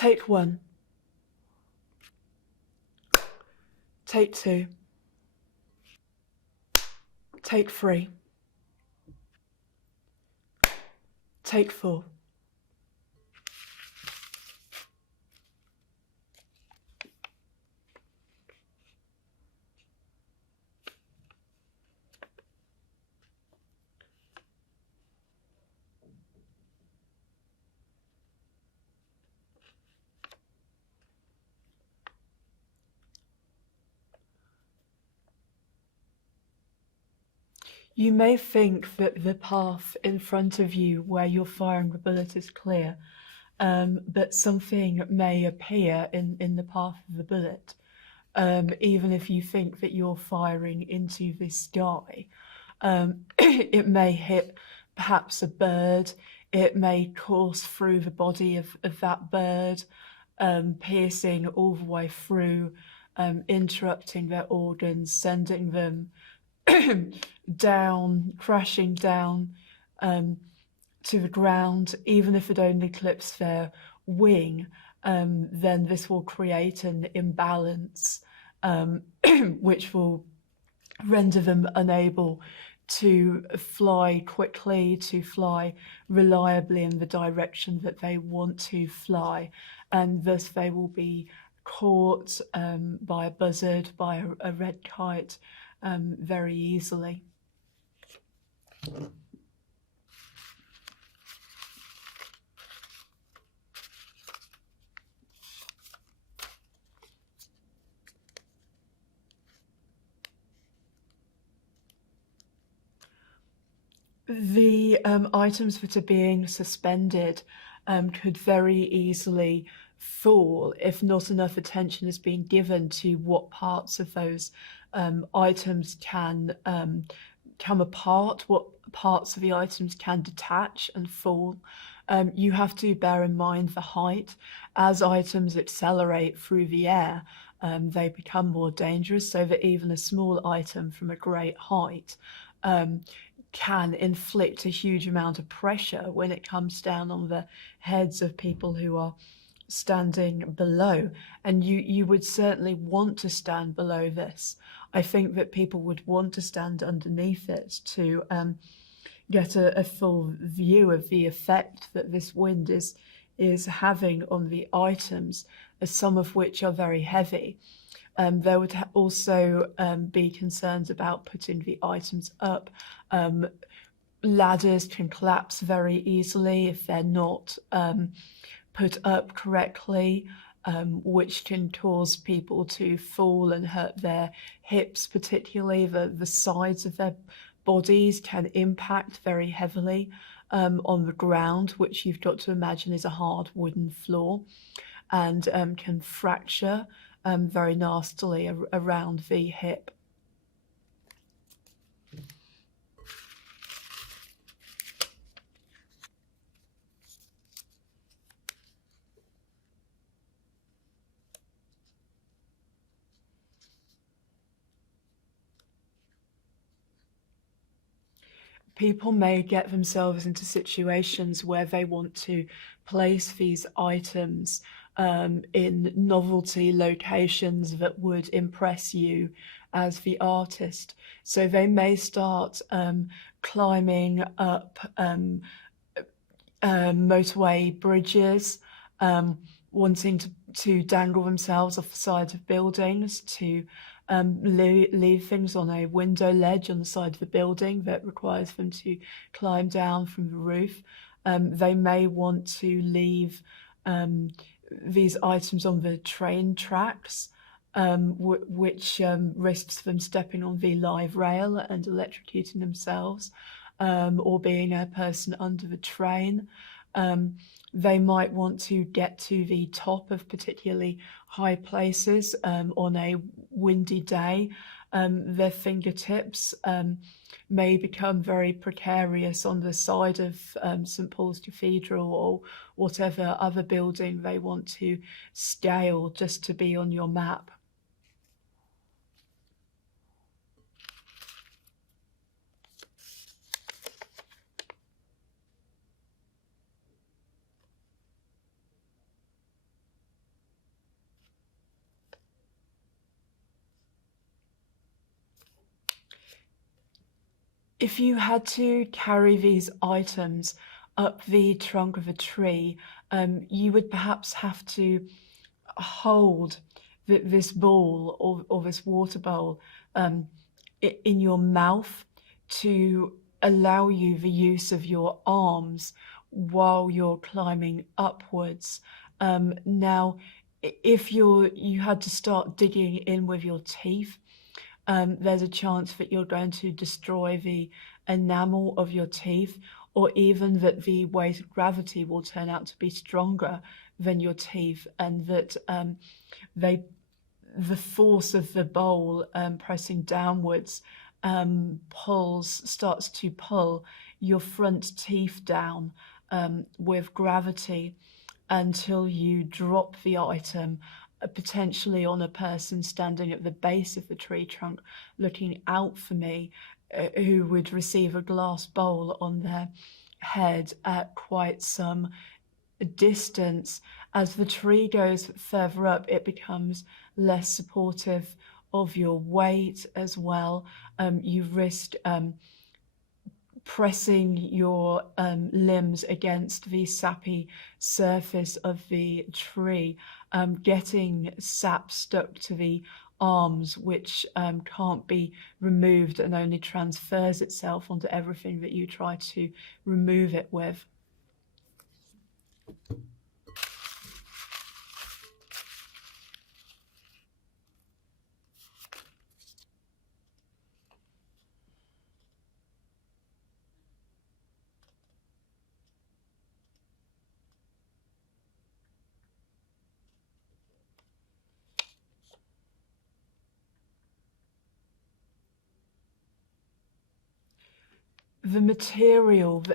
Take 1. Take 2. Take 3. Take 4. You may think that the path in front of you where you're firing the bullet is clear, but something may appear in the path of the bullet, even if you think that you're firing into the sky. It may hit perhaps a bird, it may course through the body of that bird, piercing all the way through, interrupting their organs, sending them down, crashing down to the ground. Even if it only clips their wing, then this will create an imbalance which will render them unable to fly quickly, to fly reliably in the direction that they want to fly, and thus they will be caught by a buzzard, by a red kite, very easily. The items that are being suspended could very easily fall if not enough attention is being given to what parts of those items can come apart, what parts of the items can detach and fall. You have to bear in mind the height. As items accelerate through the air, they become more dangerous, so that even a small item from a great height can inflict a huge amount of pressure when it comes down on the heads of people who are standing below. And you would certainly want to stand below this. I think that people would want to stand underneath it to get a full view of the effect that this wind is having on the items, some of which are very heavy. There would also be concerns about putting the items up. Ladders can collapse very easily if they're not put up correctly, which can cause people to fall and hurt their hips, particularly. The sides of their bodies can impact very heavily on the ground, which you've got to imagine is a hard wooden floor, and can fracture very nastily around the hip. People may get themselves into situations where they want to place these items in novelty locations that would impress you as the artist. So they may start climbing up motorway bridges, wanting to dangle themselves off the side of buildings, to leave things on a window ledge on the side of the building that requires them to climb down from the roof. They may want to leave these items on the train tracks, which risks them stepping on the live rail and electrocuting themselves, or being a person under the train. They might want to get to the top of particularly high places on a windy day. Their fingertips may become very precarious on the side of St. Paul's Cathedral or whatever other building they want to scale just to be on your map. If you had to carry these items up the trunk of a tree, you would perhaps have to hold this ball or this water bowl um, in your mouth to allow you the use of your arms while you're climbing upwards. Now, if you had to start digging in with your teeth, there's a chance that you're going to destroy the enamel of your teeth, or even that the weight of gravity will turn out to be stronger than your teeth, and that they the force of the bowl pressing downwards starts to pull your front teeth down with gravity until you drop the item, potentially on a person standing at the base of the tree trunk looking out for me, who would receive a glass bowl on their head at quite some distance. As the tree goes further up, it becomes less supportive of your weight as well. You risk pressing your limbs against the sappy surface of the tree, getting sap stuck to the arms, which can't be removed and only transfers itself onto everything that you try to remove it with.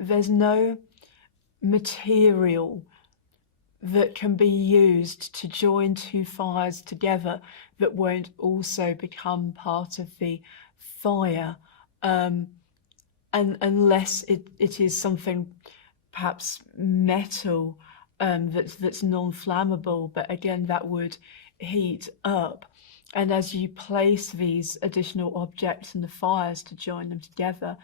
There's no material that can be used to join two fires together that won't also become part of the fire, and unless it is something perhaps metal, that's non-flammable, but again that would heat up. And as you place these additional objects in the fires to join them together,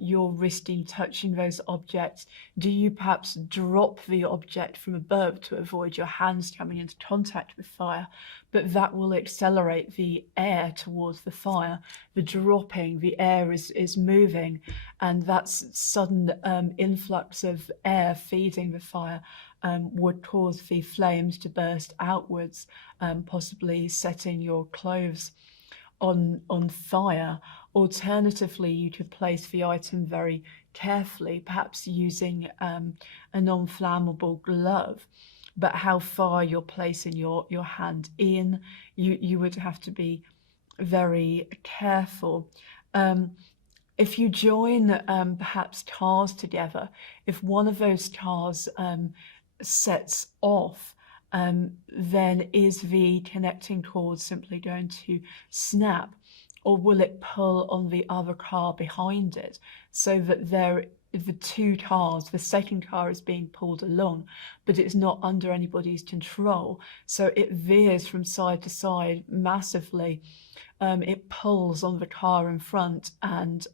you're risking touching those objects. Do you perhaps drop the object from above to avoid your hands coming into contact with fire? But that will accelerate the air towards the fire. The dropping, the air is moving, and that sudden influx of air feeding the fire would cause the flames to burst outwards, possibly setting your clothes on fire. Alternatively, you could place the item very carefully, perhaps using a non-flammable glove. But how far you're placing your hand in, you would have to be very careful. If you join perhaps cars together, if one of those cars sets off, then is the connecting cord simply going to snap, or will it pull on the other car behind it, so that the two cars, the second car is being pulled along, but it's not under anybody's control, so it veers from side to side massively. It pulls on the car in front and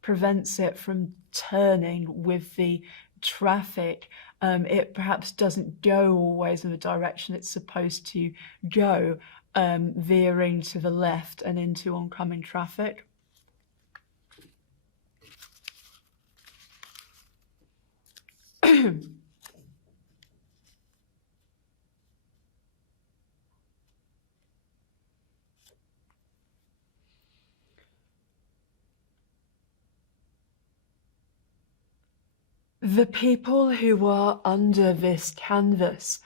prevents it from turning with the traffic. It perhaps doesn't go always in the direction it's supposed to go, veering to the left and into oncoming traffic. The people who are under this canvas,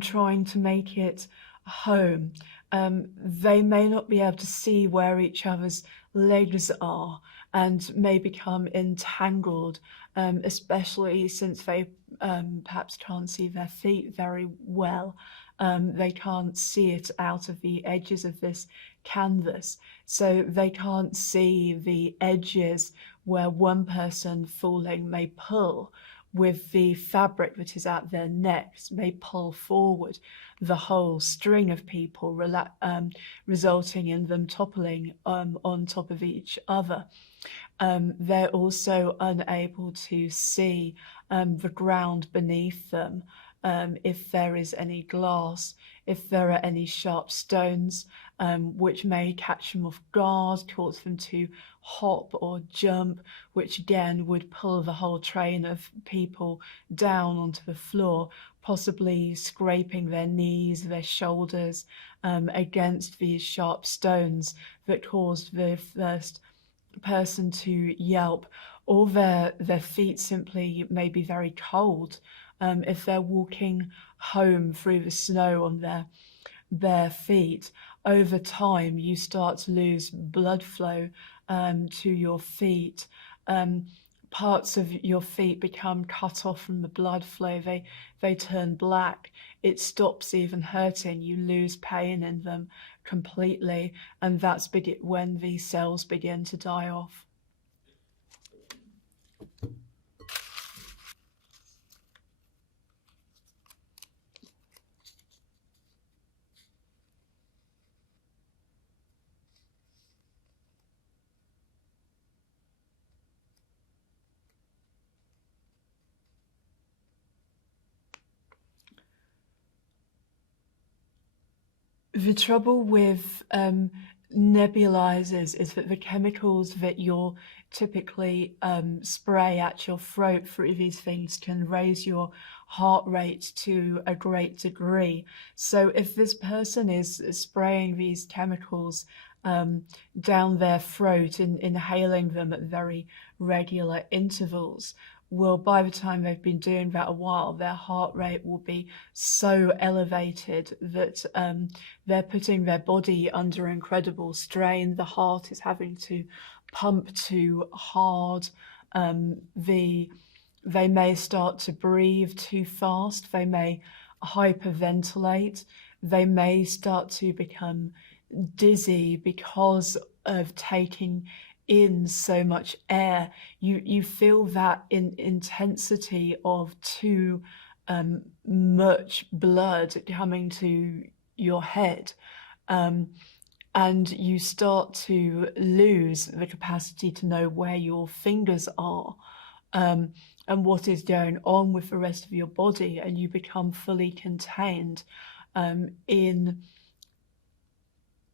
trying to make it home, they may not be able to see where each other's legs are, and may become entangled, especially since they perhaps can't see their feet very well. They can't see it out of the edges of this canvas, so they can't see the edges where one person falling may pull, with the fabric that is at their necks may pull forward the whole string of people, resulting in them toppling on top of each other. They're also unable to see the ground beneath them, if there is any glass, if there are any sharp stones, which may catch them off guard, cause them to hop or jump, which again would pull the whole train of people down onto the floor, possibly scraping their knees, their shoulders against these sharp stones that caused the first person to yelp, or their feet simply may be very cold if they're walking home through the snow on their bare feet. Over time, you start to lose blood flow to your feet. Parts of your feet become cut off from the blood flow. They turn black. It stops even hurting. You lose pain in them completely, and that's when the cells begin to die off. The trouble with nebulizers is that the chemicals that you'll typically spray at your throat through these things can raise your heart rate to a great degree. So if this person is spraying these chemicals down their throat and inhaling them at very regular intervals, well, by the time they've been doing that a while, their heart rate will be so elevated that they're putting their body under incredible strain. The heart is having to pump too hard. They may start to breathe too fast. They may hyperventilate. They may start to become dizzy because of taking in so much air. You feel that intensity of too much blood coming to your head, and you start to lose the capacity to know where your fingers are and what is going on with the rest of your body, and you become fully contained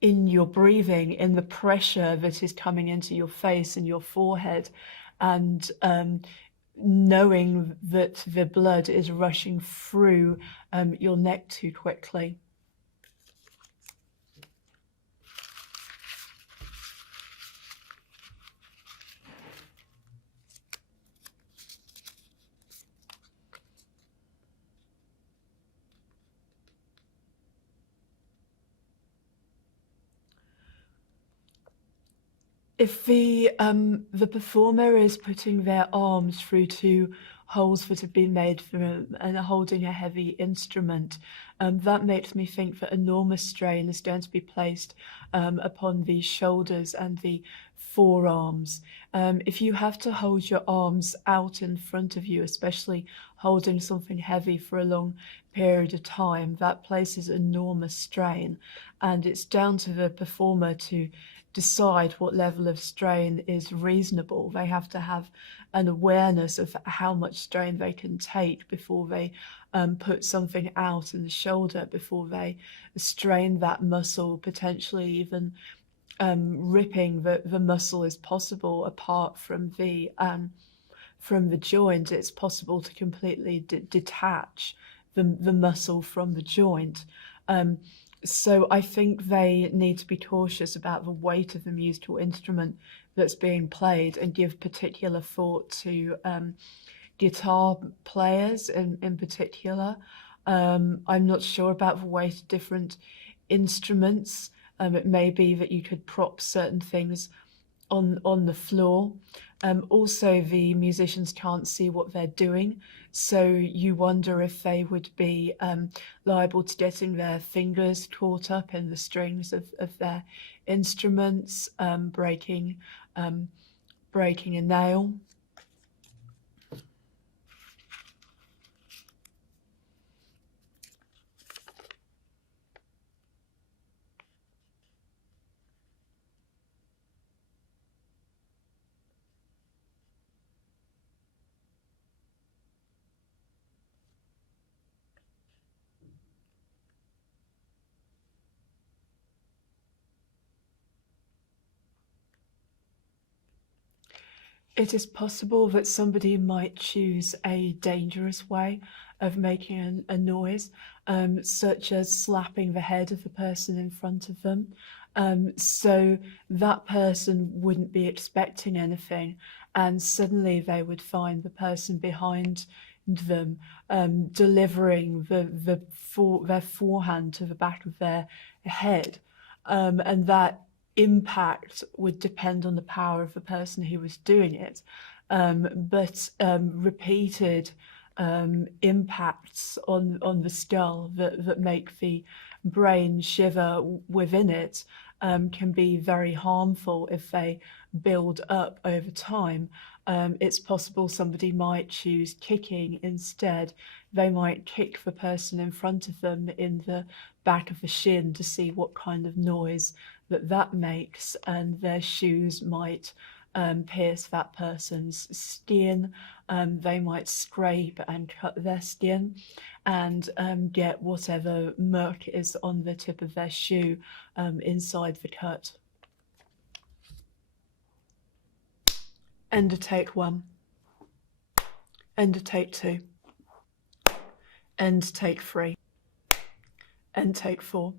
in your breathing, in the pressure that is coming into your face and your forehead, and knowing that the blood is rushing through your neck too quickly. If the performer is putting their arms through two holes that have been made for and holding a heavy instrument, that makes me think that enormous strain is going to be placed upon the shoulders and the forearms. If you have to hold your arms out in front of you, especially holding something heavy for a long period of time, that places enormous strain, and it's down to the performer to decide what level of strain is reasonable. They have to have an awareness of how much strain they can take before they put something out in the shoulder, before they strain that muscle, potentially even ripping the muscle is possible apart from the joint. It's possible to completely detach the muscle from the joint. So I think they need to be cautious about the weight of the musical instrument that's being played, and give particular thought to guitar players in particular. I'm not sure about the weight of different instruments. It may be that you could prop certain things on the floor. Also, the musicians can't see what they're doing, so you wonder if they would be liable to getting their fingers caught up in the strings of their instruments, breaking a nail. It is possible that somebody might choose a dangerous way of making a noise, such as slapping the head of the person in front of them. So that person wouldn't be expecting anything, and suddenly they would find the person behind them delivering their forehand to the back of their head, and that impact would depend on the power of the person who was doing it. But repeated impacts on the skull that make the brain shiver within it can be very harmful if they build up over time. It's possible somebody might choose kicking instead. They might kick the person in front of them in the back of the shin to see what kind of noise that makes, and their shoes might pierce that person's skin. They might scrape and cut their skin and get whatever muck is on the tip of their shoe inside the cut. End of take 1. End of take 2. End take 3. End take 4.